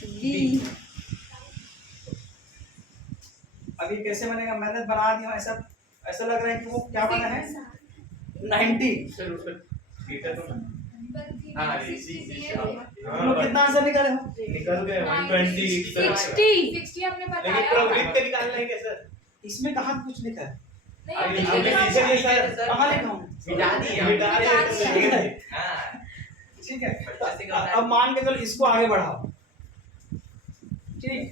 B. अब ये कैसे बनेगा, मैंने बना दिया, ऐसा ऐसा लग रहा है कि वो क्या बना है 90। सर उसका थीटा तो हाँ तुम लोग कितना आंसर निकाले हो? निकल गए 120 सर। 60 हमने लेकिन बताया प्रवृत्ति के निकालना है क्या सर? इसमें कहाँ कुछ लिखा है? नहीं अभी हमने हमने लिखा नीचे था। लिखा है। कहाँ लिखा हूँ? मिटा दिया ठीक है, हाँ ठीक है। अब मान के चलो इसको आगे बढ़ाओ, ठीक,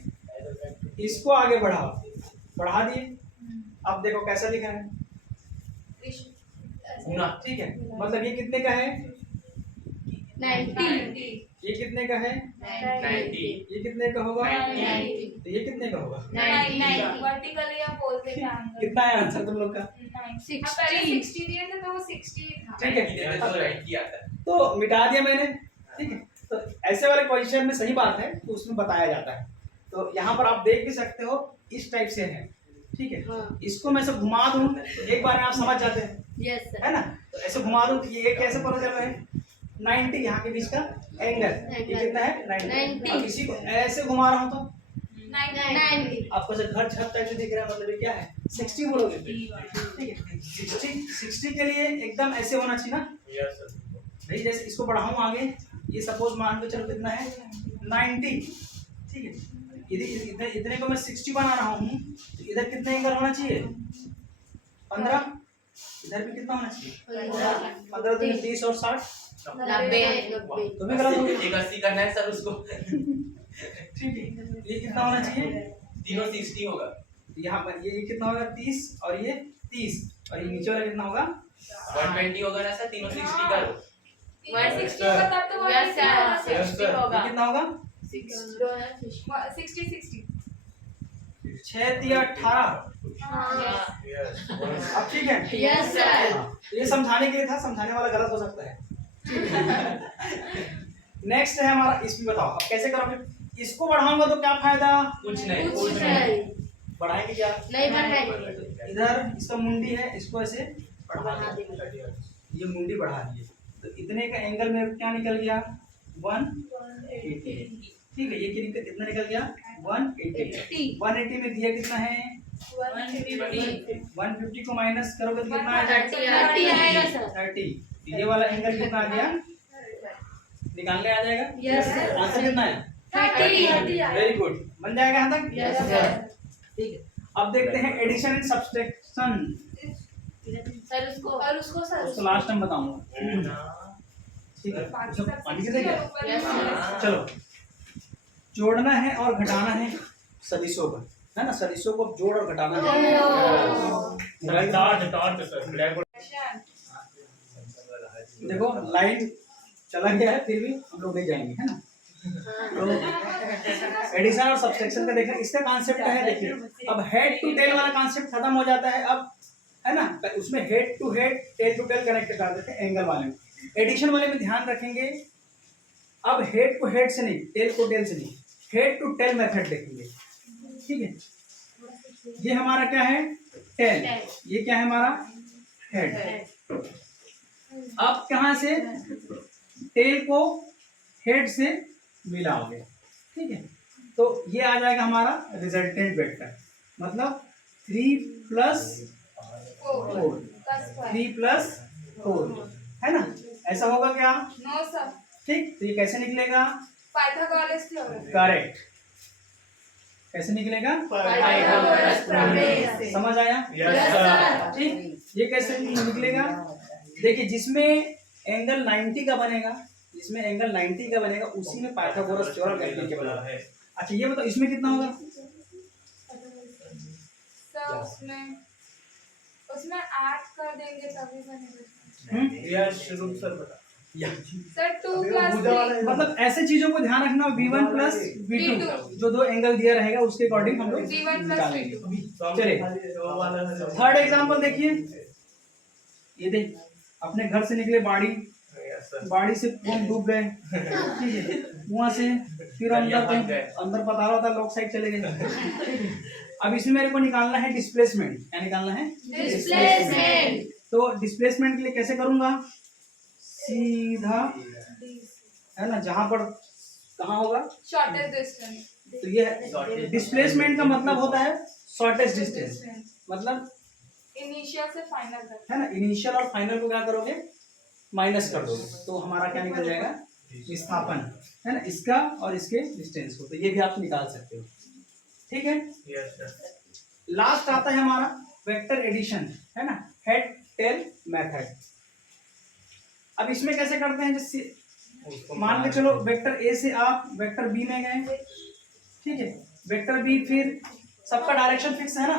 इसको आगे बढ़ाओ, बढ़ा दिए। अब देखो कैसा लिखा है, ठीक है, मतलब ये कितने का है, 90 ये कितने का है, 90 ये कितने का होगा, 90 तो ये कितने का होगा, वर्टिकली आप बोलते थे आंसर कितना है आंसर तुम लोग का? 60 पहले 60 दिए थे तो वो 60 ही था। ठीक है, तो 90 आता है। तो मिटा दिया मैंने, ठीक है। तो ऐसे वाले क्वेश्चन में सही बात है तो उसमें बताया जाता है। तो यहाँ पर आप देख भी सकते हो इस टाइप से है, ठीक है। हाँ। इसको मैं सब घुमा दूं तो एक बार में आप समझ जाते हैं, यस सर। है ना। तो ऐसे घुमा दूं तो ये कैसे पता चल रहा है 90, यहाँ के बीच का एंगल, ये कितना है 90। अब इसी को ऐसे घुमा रहा हूँ तो 90 आपको से घर छत टाइप से दिख रहा है, मतलब ये क्या है 60 बोलोगे, ठीक है। 60 के लिए एकदम ऐसे होना चाहिए ना यस सर। भाई। जैसे इसको बढ़ाऊं आगे, ये सपोज मान के चलो कितना है 90, ठीक है। इतने को मैं 60 बना रहा हूँ, तो इधर कितने एंगल होना चाहिए 15, इधर भी कितना होना चाहिए 15, तो 30 और 60, 90 तो भी गलत हो गया, एक 80 करना है सर उसको। ठीक है। ये कितना होना चाहिए, तीनों 60 होगा। यहाँ पर ये कितना होगा 30 और ये 30, और ये नीचे वाला कितना होगा 120 होगा ना सर, तीनों 60 करो। 160 होगा तब तो 160 Yes, sir. ये कितना होगा 60 6 या 18। यस। अब ठीक है, यस सर। हाँ, ये समझाने के लिए था, समझाने वाला गलत हो सकता है। नेक्स्ट है हमारा, इसमें बताओ अब कैसे करोगे। इसको बढ़ाऊंगा तो क्या फायदा, कुछ नहीं। कुछ नहीं बढ़ाएंगे क्या, नहीं बढ़ाएंगे। इधर इसका मुंडी है, इसको ऐसे बढ़ा बढ़ा देंगे, देंगे। ये मुंडी बढ़ा दिए तो इतने का एंगल में क्या निकल गया 180, ठीक है। ये कितना निकल गया 180। 180 में दिया कितना है 150 को माइनस करोगे तो कितना आ जाएगा 30 आएगा सर। 30। ये वाला एंगल कितना आ गया, निकालने आ जाएगा, यस सर। आंसर कितना है 30। वेरी गुड, बन जाएगा यहाँ तक, यस सर। ठीक है। अब देखते हैं एडिशन एंड सब्सट्रैक्शन, सर उसको सर उसको लास्ट टाइम बताऊंगा, ठीक है। बाकी उसको सब पानी के देंगे, यस सर। चलो जोड़ना है और घटाना है सदिशों का, है ना। सदिशों को जोड़ और घटाना है। Torch sir, black board. देखो लाइन चला गया है, फिर भी हम लोग नहीं जाएंगे, है ना। तो एडिशन और सब्सट्रैक्शन का देखना, इसका कॉन्सेप्ट है, देखिए अब हेड टू टेल वाला कॉन्सेप्ट खत्म हो जाता है अब, है ना। उसमें head to head tail to tail connect कर देते हैं एंगल वाले में। एडिशन वाले में ध्यान रखेंगे, अब हेड को हेड से नहीं, टेल को टेल से नहीं, हेड टू टेल मेथड देखेंगे, ठीक है। ये हमारा क्या है टेल, ये क्या है हमारा हेड। अब कहाँ से टेल को हेड से मिलाओगे, ठीक है। तो ये आ जाएगा हमारा रिजल्टेंट वेक्टर, मतलब 3 + 4, 3 + 4, है ना। ऐसा होगा क्या, नो सर। ठीक। तो ये कैसे निकलेगा, पाइथागोरस थ्योरम। करेक्ट। कैसे निकलेगा, पाइथागोरस प्रमेय। समझ आया, यस सर। ठीक। ये कैसे निकलेगा, देखिए जिसमें एंगल 90 का बनेगा, जिसमें एंगल 90 का बनेगा उसी में पाइथागोरस थ्योरम एप्लीकेबल है। अच्छा ये बताओ इसमें कितना होगा, सर उसमें 8 कर देंगे तभी बनेगा। यस शुरू सर बता। सर 2 + 3 मतलब ऐसे चीजों को ध्यान रखना, V1 + V2 जो दो एंगल दिया रहेगा उसके अकॉर्डिंग हम लोग V1 + निकालेंगे। तो चलिए थर्ड एग्जांपल देखिए, ये देख अपने घर से निकले बाड़ी से कौन डूब गए, ठीक है। वहां से फिर अंदर पता रहा था लोग साइड चले गए, ठीक है। अब इसमें मेरे को निकालना है डिस्प्लेसमेंट, क्या निकालना है डिस्प्लेसमेंट। तो डिस्प्लेसमेंट के लिए कैसे करूंगा, सीधा, है ना, जहां पर कहाँ होगा, शॉर्टेस्ट डिस्टेंस। तो ये डिस्प्लेसमेंट का मतलब होता है शॉर्टेस्ट डिस्टेंस, मतलब इनिशियल से फाइनल तक, है ना, इनिशियल और फाइनल को क्या करोगे, माइनस कर दोगे, तो हमारा क्या निकल जाएगा, विस्थापन, है ना, इसका और इसके डिस्टेंस को, तो ये भी आप निकाल सकते हो। ठीक है, यस सर। लास्ट आता है हमारा वेक्टर एडिशन, है ना, हेड टेल मेथड। अब इसमें कैसे करते हैं, जैसे मान के चलो वेक्टर ए से आप वेक्टर बी में गए, ठीक है, वेक्टर बी, फिर सबका डायरेक्शन फिक्स है ना,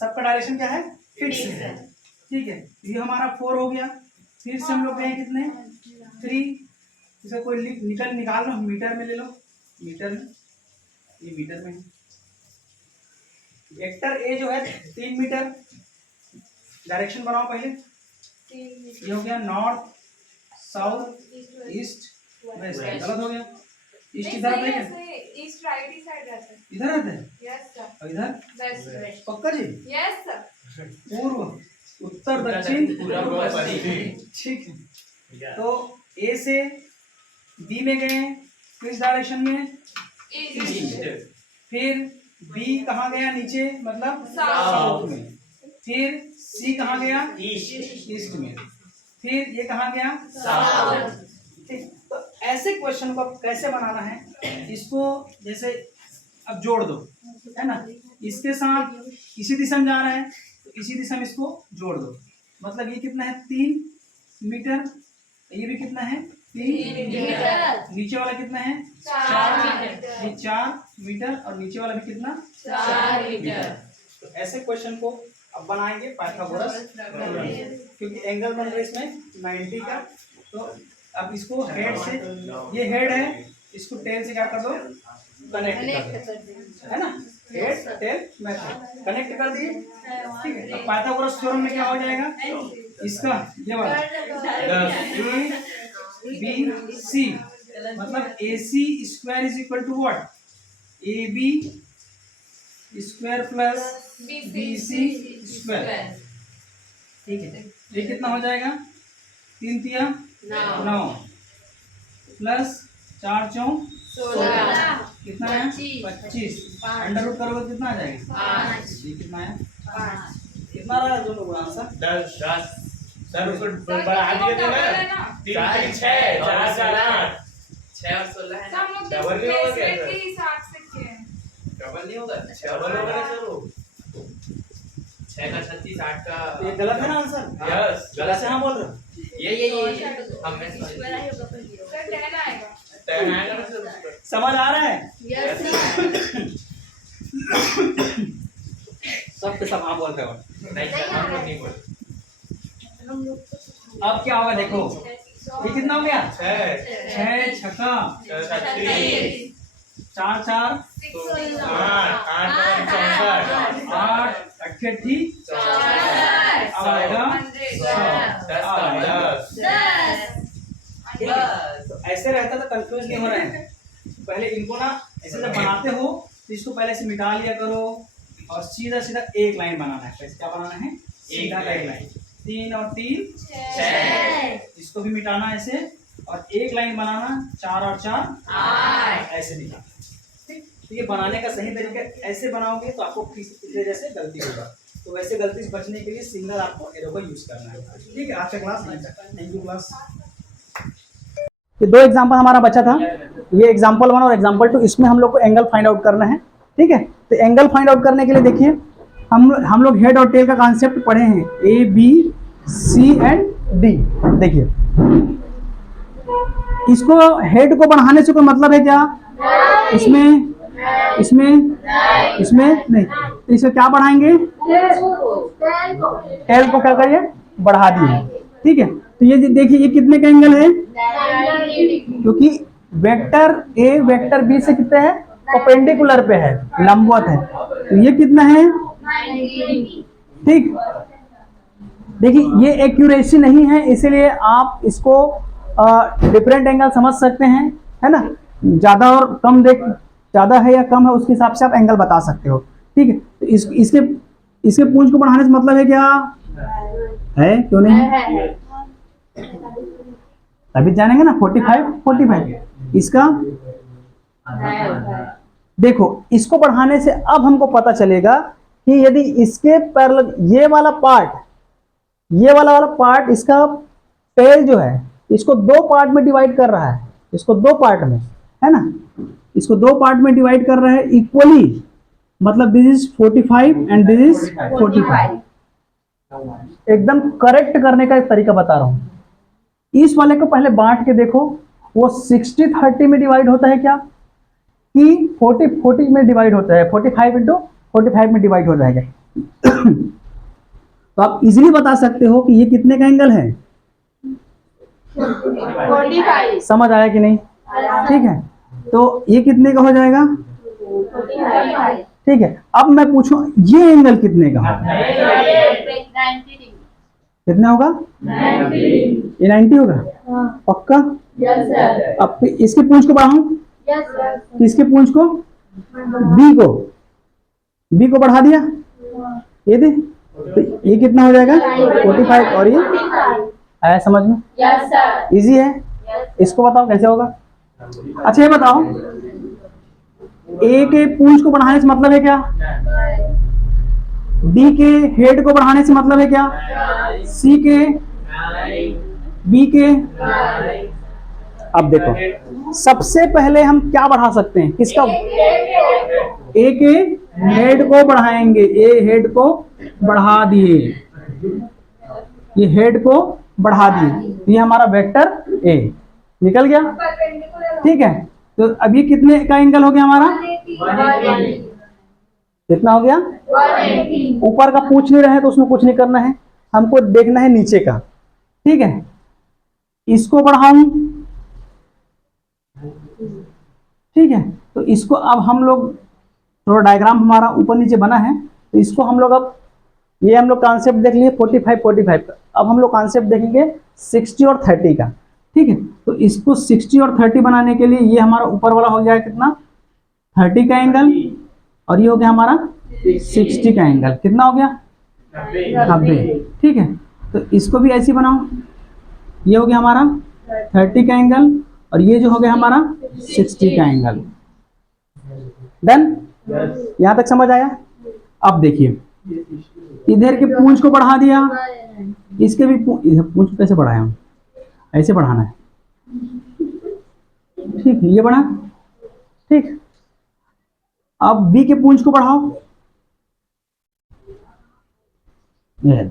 सबका डायरेक्शन क्या है, फिक्स है, ठीक है, ये हमारा 4 हो गया, फिर से हम लोग गए कितने, 3, इसे कोई निकाल लो, मीटर में ले लो, मीटर में, ये मीटर में है, वेक्टर ए जो है 3 मीटर, डायरेक्शन बनाओ पहले, ये हो गया नॉर्थ साउथ ईस्ट वेस्ट, गलत हो गया, ईस्ट इधर आता है क्या, ईस्ट राइट ही साइड रहता है। इधर आता है, यस सर। और इधर वेस्ट। पक्का जी, यस सर। पूर्व उत्तर दक्षिण पूर्व पश्चिम, ठीक है, तो ए से बी में गए किस डायरेक्शन में, ईस्ट। फिर बी कहाँ गया, नीचे, मतलब साउथ में, फिर सी कहाँ गया, ईस्ट, ईस्ट में, फिर ये कहाँ गया, साउथ। ठीक, तो ऐसे क्वेश्चन को अब कैसे बनाना है, इसको जैसे अब जोड़ दो, है ना, इसके साथ इसी दिशा में जा रहा है, तो इसी दिशा में इसको जोड़ दो, मतलब ये कितना है, 3 मीटर, ये भी कितना है, 3 मीटर, नीचे वाला कितना है, 4 मीटर, ये 4 मीटर, और नीचे वाला भी कितना, 4 मीटर। तो ऐसे क्वेश्चन को अब बनाएंगे पाइथागोरस थ्योरम, क्योंकि एंगल बन रहा है इसमें 90 का, तो अब इसको हेड से, ये हेड है, इसको टेल से क्या कर दो, कनेक्ट कर दो, है ना, हेड टेल मेथड कनेक्ट कर दिए, ठीक है, अब पाइथागोरस थ्योरम में क्या हो जाएगा, इसका ये वाला ए बी सी, मतलब A C square is equal to what, A B square plus B C square, ठीक है, ये कितना हो जाएगा, 3 तिया 9 प्लस 4 चौक 16, कितना है, 25, अंडर रूट करोगे कितना आ जाएगा, 5, ये कितना है, 5, कितना रहा है दोनों गुणा आंसर, 10 सर, उसको बढ़ा दिए थे ना, 3 6 4 4 8, 6 और 16 है ना, हम लोग डबल नहीं होगा क्या डिस्प्लेसमेंट सर? के हिसाब से किए हैं। डबल नहीं होगा, 6 डबल होगा ना सर वो, 6 का 36, 8 का, ये गलत है ना आंसर, यस गलत है, हाँ बोल रहे हो, ये हमें सर 10 आएगा। 10 आएगा ना सर उसका, समझ आ रहा है, सब पे सब हाँ बोल रहे हो, नहीं सर, हम लोग नहीं बोल, अब क्या होगा देखो, ये कितना हो गया, 6 6 छक्का 36 4 4 8 8 64 8 अट्ठी, अब आएगा 10 का 10 तो ऐसे रहता तो कंफ्यूज नहीं हो रहा है, पहले इनको ना ऐसे जब बनाते हो तो इसको पहले से मिटा लिया करो, और सीधा सीधा एक लाइन बनाना है, कैसे क्या बनाना है, सीधा एक लाइन, 3 और 3 6, इसको भी मिटाना ऐसे, और एक लाइन बनाना, 4 और 4 8, ऐसे निकालना, ठीक, तो ये बनाने का सही तरीका, ऐसे बनाओगे तो आपको पिछले जैसे गलती होगा, तो वैसे गलती से बचने के लिए सिंगल आपको एरो का यूज करना है, ठीक है, आपका क्लास थैंक यू क्लास। ये 2 एग्जाम्पल हमारा बचा था, ये एग्जाम्पल 1 और एग्जाम्पल 2, इसमें हम लोग को एंगल फाइंड आउट करना है, ठीक है, तो एंगल फाइंड आउट करने के लिए देखिए हम लोग हेड और टेल का कॉन्सेप्ट पढ़े हैं, A B C and D, देखिए इसको हेड को बढ़ाने से कोई मतलब है क्या, इसमें नहीं, तो इसे क्या बढ़ाएंगे, टेल को क्या करिए, बढ़ा दिए, ठीक है, तो ये देखिए ये कितने का एंगल है, क्योंकि वेक्टर ए वेक्टर बी से कितने है, परपेंडिकुलर पे है, लंबवत है, तो ये कितना है, ठीक, देखिए ये एक्यूरेसी नहीं है, इसीलिए आप इसको डिफरेंट एंगल समझ सकते हैं, है ना, ज्यादा और कम ज्यादा है या कम है उसके हिसाब से आप एंगल बता सकते हो, ठीक है, तो इसके पूंछ को बढ़ाने से मतलब है क्या है, क्यों नहीं है, तभी जानेंगे ना 45 45 इसका देखो इसको बढ़ाने से अब हमको पता चलेगा कि यदि इसके पैरेलल ये वाला पार्ट इसका टेल जो है इसको दो पार्ट में डिवाइड कर रहा है, इसको दो पार्ट में, है ना, इसको दो पार्ट में डिवाइड कर रहा है इक्वली, मतलब this is 45 and this is 45। एकदम करेक्ट करने का एक तरीका बता रहा हूं। इस वाले को पहले बांट के देखो, वो 60-30 में डिवाइड होता है क्या, कि 40-40 में डिवाइड होता है, 45 इंटू 45 में डिवाइड हो जाएगा। तो आप इजीली बता सकते हो कि ये कितने का एंगल है, 45। समझ आया कि नहीं? ठीक है, तो ये कितने का हो जाएगा, 45। ठीक है। अब मैं पूछूं ये एंगल कितने का होगा, 90 डिग्री। कितना होगा, 90। ये 90 होगा, पक्का? Yes sir. अब इसके पूंछ को बढ़ाऊं, यस सर। इसके पूंछ को, बी को बढ़ा दिया, ये दे, तो ये कितना हो जाएगा 45 और ये आया समझ में? Yes sir. इजी है, इसको बताओ कैसे होगा। अच्छा ये बताओ, ए के पूंछ को बढ़ाने से मतलब है क्या, डी के हेड को बढ़ाने से मतलब है क्या, सी के, बी के। अब देखो सबसे पहले हम क्या बढ़ा सकते हैं, किसका, ए के हेड को बढ़ाएंगे, ए हेड को बढ़ा दिए, ये हेड को बढ़ा दिए, ये हमारा वेक्टर ए निकल गया, ठीक है। तो अब ये कितने का एंगल हो गया हमारा, कितना हो गया, 180। ऊपर का पूछ नहीं रहे तो उसमें कुछ नहीं करना है, हमको देखना है नीचे का, ठीक है। इसको बढ़ाऊं, ठीक है, तो इसको अब हम लोग थोड़ा डायग्राम हमारा ऊपर नीचे बना है, तो इसको हम लोग अब ये हम लोग कॉन्सेप्ट देख लिए 45 का, अब हम लोग कॉन्सेप्ट देखेंगे 60 और 30 का, ठीक है। तो इसको 60 और 30 बनाने के लिए ये हमारा ऊपर वाला हो गया कितना, 30 का एंगल, और ये हो गया हमारा 60 का एंगल, कितना हो गया 90, ठीक है। तो इसको भी ऐसे बनाओ, ये हो गया हमारा 30 का एंगल और ये जो हो गया हमारा 60 का एंगल। डन, यहां तक समझ आया? अब देखिए इधर के पूंछ को बढ़ा दिया, इसके भी पूंछ कैसे बढ़ाया हम, ऐसे बढ़ाना है, ठीक है, ये बढ़ा, ठीक। अब बी के पूंछ को बढ़ाओ, ये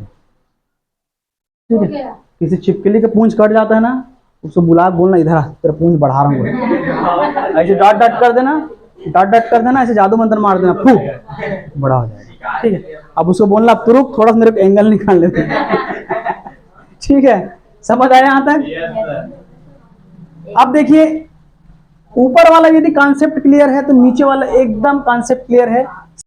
ठीक है। किसी छिपकली का पूंछ कट जाता है ना, उसको बुला बोलना इधर आ, तेरा पूंछ बढ़ा रहा हूँ, ऐसे डॉट डॉट कर देना, डॉट डॉट कर देना, ऐसे जादू मंत्र मार देना, फू बड़ा हो जाएगा, ठीक है। अब उसको बोलना अब रुक थोड़ा सा मेरे को एंगल निकाल लेते, ठीक है, समझ आया यहां तक? अब देखिए ऊपर वाला यदि कॉन्सेप्ट क्लियर है तो नीचे वाला एकदम कॉन्सेप्ट क्लियर है।